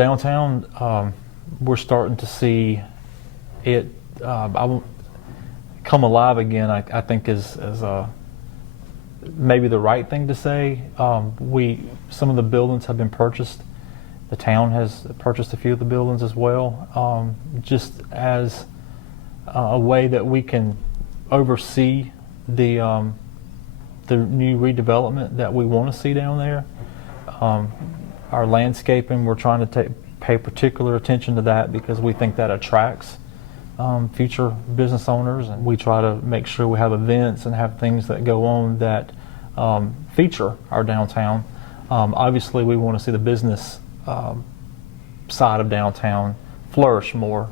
downtown, we're starting to see it come alive again. I think is maybe the right thing to say. Some of the buildings have been purchased. The town has purchased a few of the buildings as well, just as a way that we can oversee the new redevelopment that we want to see down there. Our landscaping, we're trying to pay particular attention to that because we think that attracts future business owners, and we try to make sure we have events and have things that go on that feature our downtown. Obviously, we want to see the business side of downtown flourish more,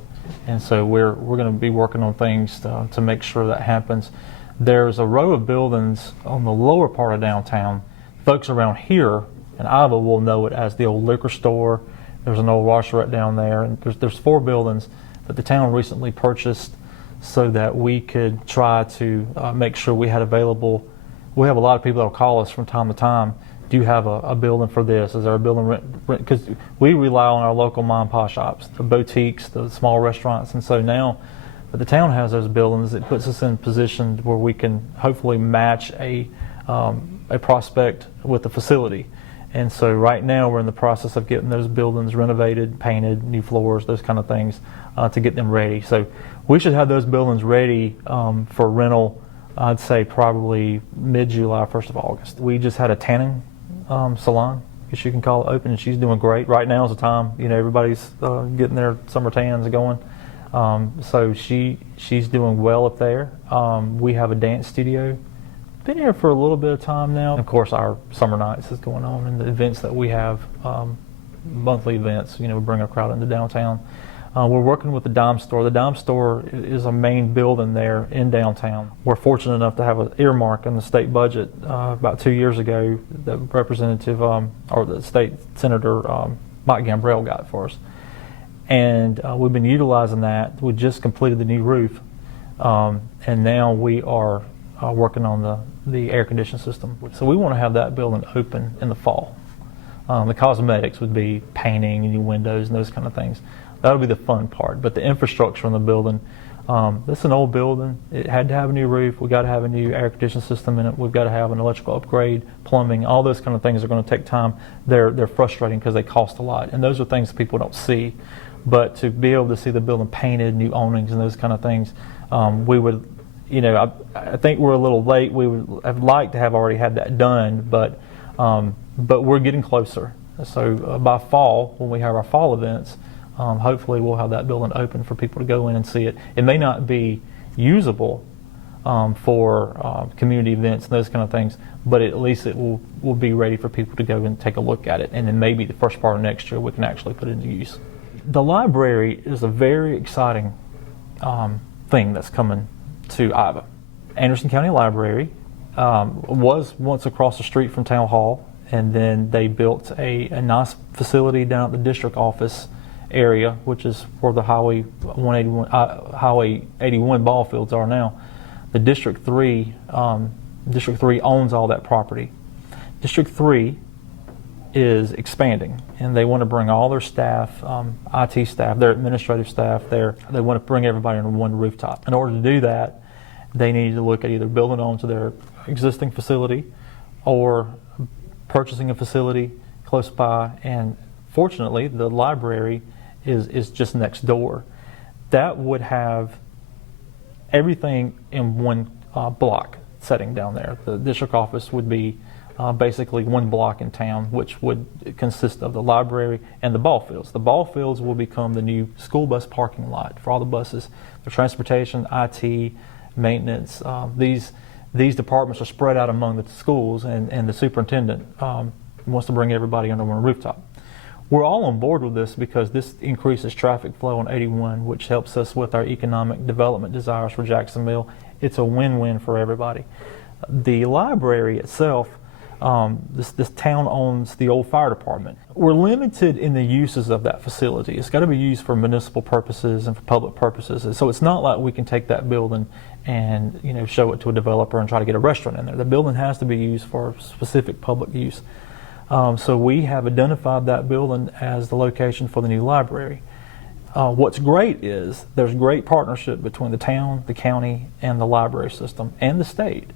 and so we're going to be working on things to make sure that happens. There's a row of buildings on the lower part of downtown. Folks around here in Iowa will know it as the old liquor store. There's an old washerette down there, and there's 4 buildings that the town recently purchased so that we could try to make sure we had available. We have a lot of people that will call us from time to time. Do you have a building for this? Is there a building rent? Because we rely on our local mom and pop shops, the boutiques, the small restaurants, and so now that the town has those buildings, it puts us in a position where we can hopefully match a prospect with the facility. And so right now we're in the process of getting those buildings renovated, painted, new floors, those kind of things to get them ready. So we should have those buildings ready for rental, I'd say probably mid-July, 1st of August. We just had a tanning salon, I guess you can call it, open, and she's doing great. Right now is the time, everybody's getting their summer tans going. So she's doing well up there. We have a dance studio. Been here for a little bit of time now. And of course, our summer nights is going on, and the events that we have, monthly events. We bring a crowd into downtown. We're working with the Dime Store. The Dime Store is a main building there in downtown. We're fortunate enough to have an earmark in the state budget about 2 years ago that Representative or the state Senator Mike Gambrell got for us, and we've been utilizing that. We just completed the new roof, and now we are working on the air conditioning system. So we want to have that building open in the fall. The cosmetics would be painting and new windows and those kind of things. That'll be the fun part. But the infrastructure in the building, it's an old building. It had to have a new roof. We've got to have a new air conditioning system in it. We've got to have an electrical upgrade, plumbing. All those kind of things are going to take time. They're frustrating because they cost a lot. And those are things that people don't see. But to be able to see the building painted, new awnings and those kind of things, we would, I think we're a little late. We would have liked to have already had that done, but we're getting closer. So by fall, when we have our fall events, hopefully we'll have that building open for people to go in and see it. It may not be usable for community events and those kind of things, but at least it will be ready for people to go and take a look at it. And then maybe the first part of next year we can actually put it into use. The library is a very exciting thing that's coming to Iowa. Anderson County Library was once across the street from Town Hall, and then they built a nice facility down at the district office area, which is where the Highway 81 ball fields are now. The District 3 owns all that property. District 3 is expanding, and they want to bring all their staff, IT staff, their administrative staff there. They want to bring everybody under one rooftop. In order to do that, they need to look at either building onto their existing facility or purchasing a facility close by. And fortunately, the library is just next door. That would have everything in one block setting down there. The district office would be basically one block in town, which would consist of the library and the ball fields. The ball fields will become the new school bus parking lot for all the buses. The transportation, IT, maintenance, these departments are spread out among the schools, and the superintendent wants to bring everybody under one rooftop. We're all on board with this because this increases traffic flow on 81, which helps us with our economic development desires for Jacksonville. It's a win-win for everybody. The library itself, this town owns the old fire department. We're limited in the uses of that facility. It's got to be used for municipal purposes and for public purposes. So it's not like we can take that building and show it to a developer and try to get a restaurant in there. The building has to be used for specific public use. So we have identified that building as the location for the new library. What's great is there's great partnership between the town, the county, and the library system, and the state.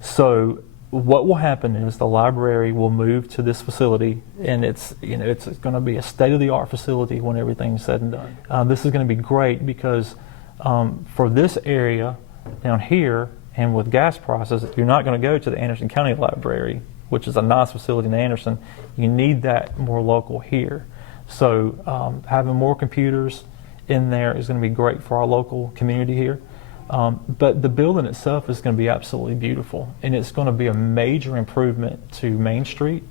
So what will happen is the library will move to this facility, and it's going to be a state-of-the-art facility when everything's said and done. This is going to be great because for this area down here, and with gas prices, you're not going to go to the Anderson County Library, which is a nice facility in Anderson. You need that more local here. So having more computers in there is going to be great for our local community here. But the building itself is going to be absolutely beautiful, and it's going to be a major improvement to Main Street,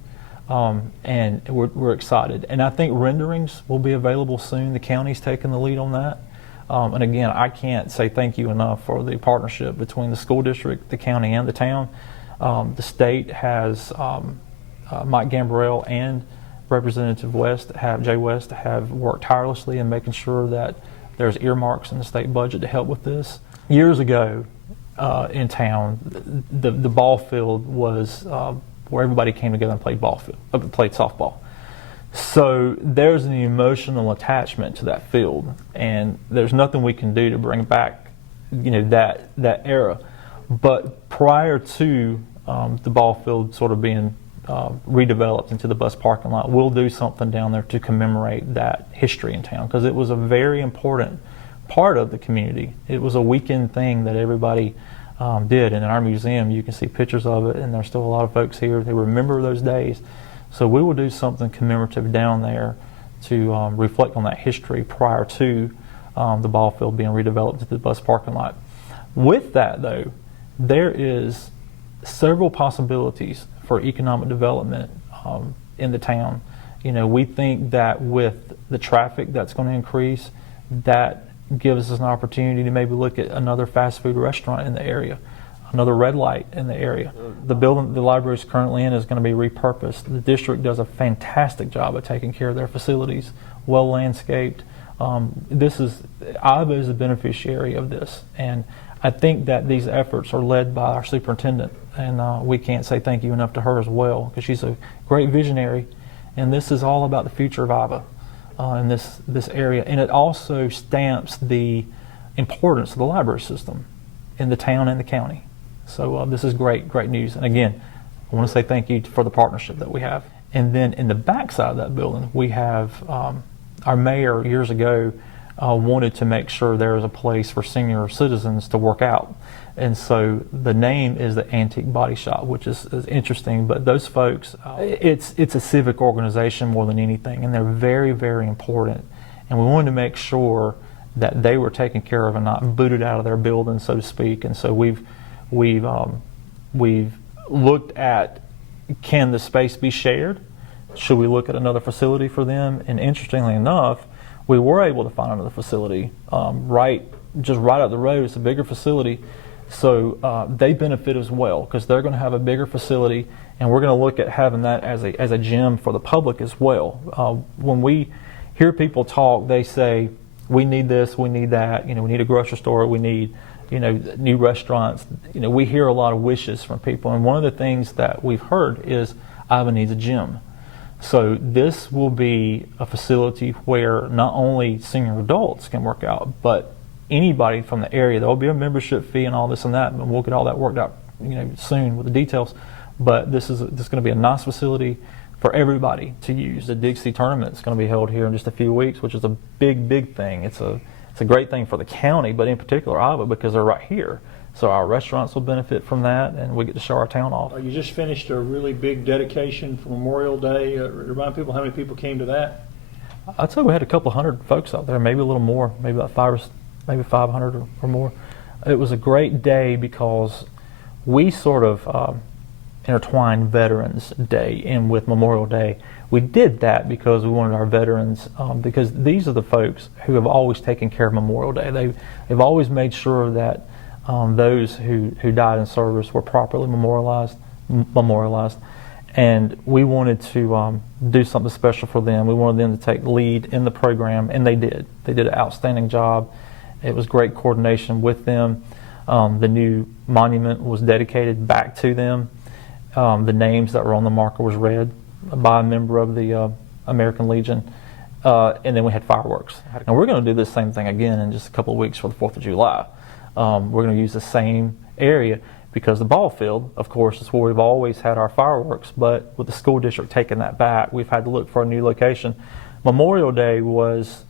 and we're excited. And I think renderings will be available soon. The county's taking the lead on that. And again, I can't say thank you enough for the partnership between the school district, the county, and the town. The state has Mike Gambrell and Representative Jay West have worked tirelessly in making sure that there's earmarks in the state budget to help with this. Years ago in town, the ball field was where everybody came together and played played softball. So there's an emotional attachment to that field, and there's nothing we can do to bring back, that era. But prior to the ball field sort of being redeveloped into the bus parking lot, we'll do something down there to commemorate that history in town, because it was a very important part of the community. It was a weekend thing that everybody did, and in our museum you can see pictures of it, and there's still a lot of folks here who remember those days. So we will do something commemorative down there to reflect on that history prior to the ball field being redeveloped to the bus parking lot. With that, though, there is several possibilities for economic development in the town. We think that with the traffic that's going to increase, that gives us an opportunity to maybe look at another fast food restaurant in the area, another red light in the area. The building the library is currently in is going to be repurposed. The district does a fantastic job of taking care of their facilities, well landscaped. Iowa is a beneficiary of this, and I think that these efforts are led by our superintendent, and we can't say thank you enough to her as well, because she's a great visionary, and this is all about the future of Iowa in this area. And it also stamps the importance of the library system in the town and the county. So this is great news. And again, I want to say thank you for the partnership that we have. And then in the back side of that building, we have our mayor years ago wanted to make sure there was a place for senior citizens to work out. And so the name is the Antique Body Shop, which is interesting. But those folks, it's a civic organization more than anything, and they're very, very important. And we wanted to make sure that they were taken care of and not booted out of their building, so to speak. And so we've looked at, can the space be shared? Should we look at another facility for them? And interestingly enough, we were able to find another facility right up the road. It's a bigger facility. So they benefit as well, because they're going to have a bigger facility, and we're going to look at having that as a gym for the public as well. When we hear people talk, they say, we need this, we need that, we need a grocery store, we need new restaurants. We hear a lot of wishes from people, and one of the things that we've heard is Iowa needs a gym. So this will be a facility where not only senior adults can work out, but anybody from the area. There will be a membership fee and all this and that, and we'll get all that worked out soon with the details. But this is going to be a nice facility for everybody to use. The Dixie Tournament is going to be held here in just a few weeks, which is a big thing. It's a great thing for the county, but in particular Iowa, because they're right here. So our restaurants will benefit from that, and we get to show our town off. You just finished a really big dedication for Memorial Day. Remind people how many people came to that. I'd say we had a couple hundred folks out there, maybe a little more, maybe about 500 or more. It was a great day because we sort of intertwined Veterans Day in with Memorial Day. We did that because we wanted our veterans, because these are the folks who have always taken care of Memorial Day. They've always made sure that those who died in service were properly memorialized, and we wanted to do something special for them. We wanted them to take lead in the program, and they did. They did an outstanding job. It was great coordination with them. The new monument was dedicated back to them. The names that were on the marker was read by a member of the American Legion. And then we had fireworks. And we're going to do this same thing again in just a couple of weeks for the 4th of July. We're going to use the same area because the ball field, of course, is where we've always had our fireworks. But with the school district taking that back, we've had to look for a new location. Memorial Day was,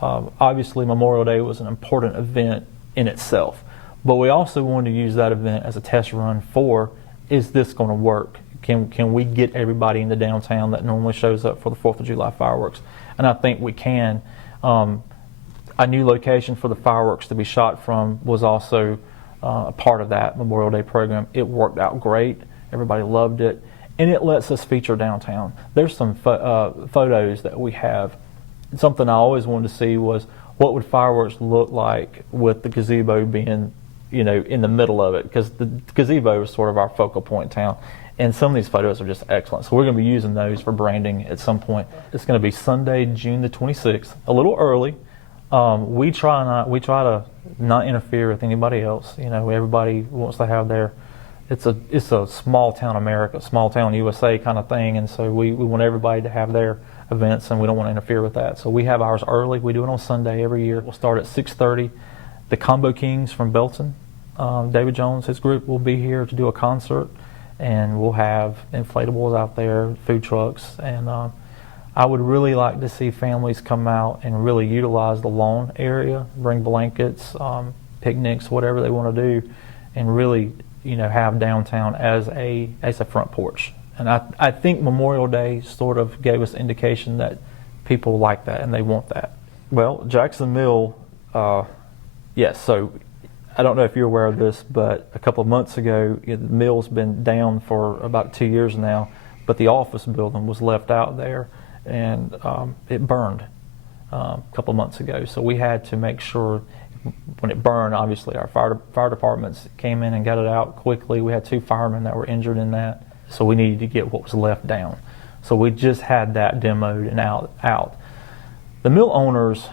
obviously Memorial Day was an important event in itself. But we also wanted to use that event as a test run for, is this going to work? Can we get everybody in the downtown that normally shows up for the 4th of July fireworks? And I think we can. A new location for the fireworks to be shot from was also a part of that Memorial Day program. It worked out great. Everybody loved it. And it lets us feature downtown. There's some photos that we have. Something I always wanted to see was what would fireworks look like with the gazebo being, in the middle of it, because the gazebo is sort of our focal point in town. And some of these photos are just excellent. So we're going to be using those for branding at some point. It's going to be Sunday, June the 26th, a little early. We try to not interfere with anybody else. Everybody wants to have their, it's a small town America, small town USA kind of thing. And so we want everybody to have their events, and we don't want to interfere with that. So we have ours early. We do it on Sunday every year. We'll start at 6:30. The Combo Kings from Belton, David Jones, his group, will be here to do a concert. And we'll have inflatables out there, food trucks, and I would really like to see families come out and really utilize the lawn area, bring blankets, picnics, whatever they want to do, and really, have downtown as a front porch. And I think Memorial Day sort of gave us indication that people like that and they want that. Well, Jackson Mill, yes, so I don't know if you're aware of this, but a couple of months ago, the mill's been down for about 2 years now, but the office building was left out there, and it burned a couple of months ago. So we had to make sure when it burned, obviously our fire departments came in and got it out quickly. We had 2 firemen that were injured in that, so we needed to get what was left down. So we just had that demoed and out. The mill owners,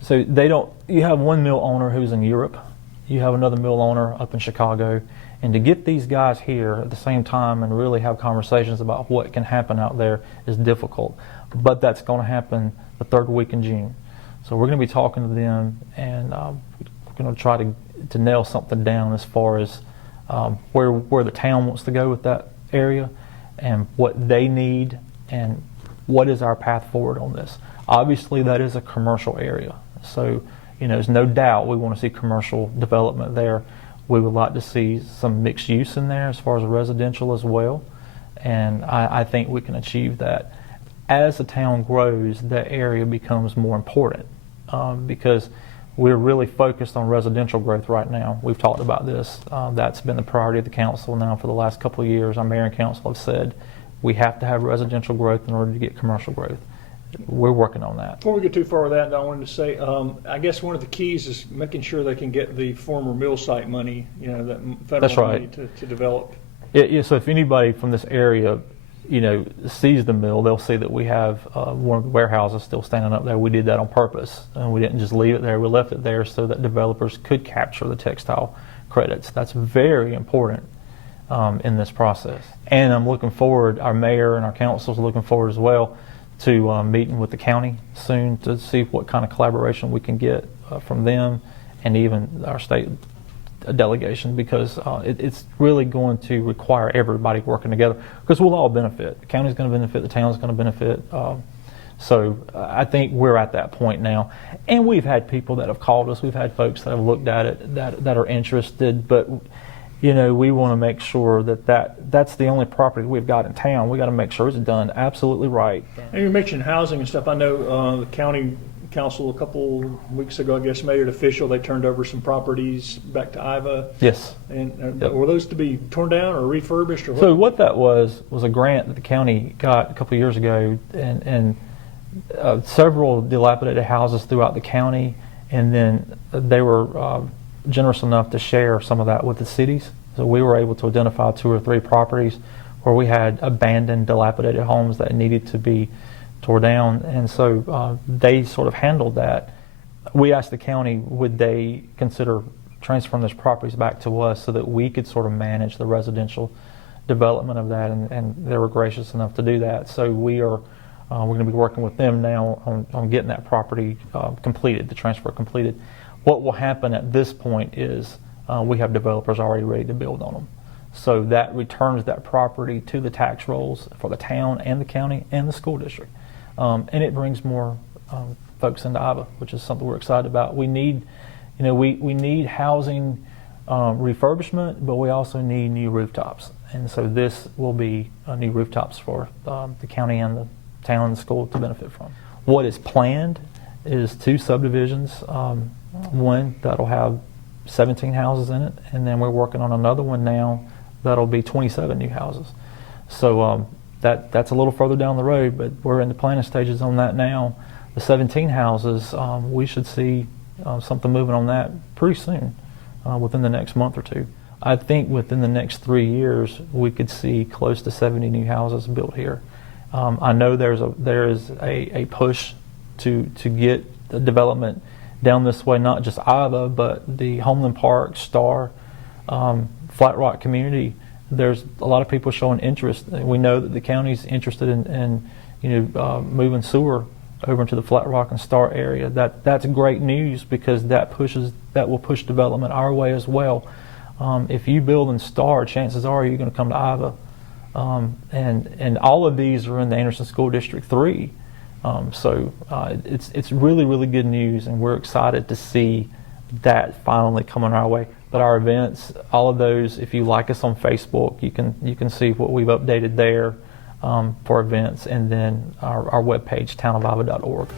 so you have one mill owner who's in Europe, you have another mill owner up in Chicago, and to get these guys here at the same time and really have conversations about what can happen out there is difficult. But that's going to happen the 3rd week in June. So we're going to be talking to them, and we're going to try to nail something down as far as where the town wants to go with that area and what they need and what is our path forward on this. Obviously, that is a commercial area. So, there's no doubt we want to see commercial development there. We would like to see some mixed use in there as far as residential as well. And I think we can achieve that. As the town grows, that area becomes more important because we're really focused on residential growth right now. We've talked about this. That's been the priority of the council now for the last couple of years. Our mayor and council have said we have to have residential growth in order to get commercial growth. We're working on that. Before we get too far with that, I wanted to say, I guess one of the keys is making sure they can get the former mill site money, that federal That's right. money to develop. Yeah, so if anybody from this area, sees the mill, they'll see that we have one of the warehouses still standing up there. We did that on purpose, and we didn't just leave it there. We left it there so that developers could capture the textile credits. That's very important in this process. And I'm looking forward, our mayor and our council is looking forward as well to meeting with the county soon to see what kind of collaboration we can get from them and even our state delegation, because it's really going to require everybody working together because we'll all benefit. The county's going to benefit, the town's going to benefit. So I think we're at that point now. And we've had people that have called us. We've had folks that have looked at it that are interested, but we want to make sure that's the only property we've got in town. We got to make sure it's done absolutely right. And you mentioned housing and stuff. I know the county council a couple weeks ago, I guess, made it official. They turned over some properties back to IVA. Yes. And Yep. were those to be torn down or refurbished or what? So what that was a grant that the county got a couple of years ago, and several dilapidated houses throughout the county, and then they were generous enough to share some of that with the cities. So we were able to identify 2 or 3 properties where we had abandoned, dilapidated homes that needed to be tore down, and so they sort of handled that. We asked the county, would they consider transferring those properties back to us so that we could sort of manage the residential development of that, and they were gracious enough to do that. So we're going to be working with them now on getting that property completed, the transfer completed. What will happen at this point is we have developers already ready to build on them. So that returns that property to the tax rolls for the town and the county and the school district. And it brings more folks into Iva, which is something we're excited about. We need, we need housing refurbishment, but we also need new rooftops. And so this will be new rooftops for the county and the town and the school to benefit from. What is planned is 2 subdivisions. One that'll have 17 houses in it, and then we're working on another one now that'll be 27 new houses. So that's a little further down the road, but we're in the planning stages on that now. The 17 houses, we should see something moving on that pretty soon, within the next month or 2. I think within the next 3 years, we could see close to 70 new houses built here. I know there is a push to get the development down this way, not just Iva, but the Homeland Park, Star, Flat Rock community. There's a lot of people showing interest. We know that the county's interested in moving sewer over into the Flat Rock and Star area. That's great news, because that will push development our way as well. If you build in Star, chances are you're going to come to Iva. And all of these are in the Anderson School District 3. So it's really, really good news, and we're excited to see that finally coming our way. But our events, all of those, if you like us on Facebook, you can see what we've updated there for events, and then our webpage, townofiva.org.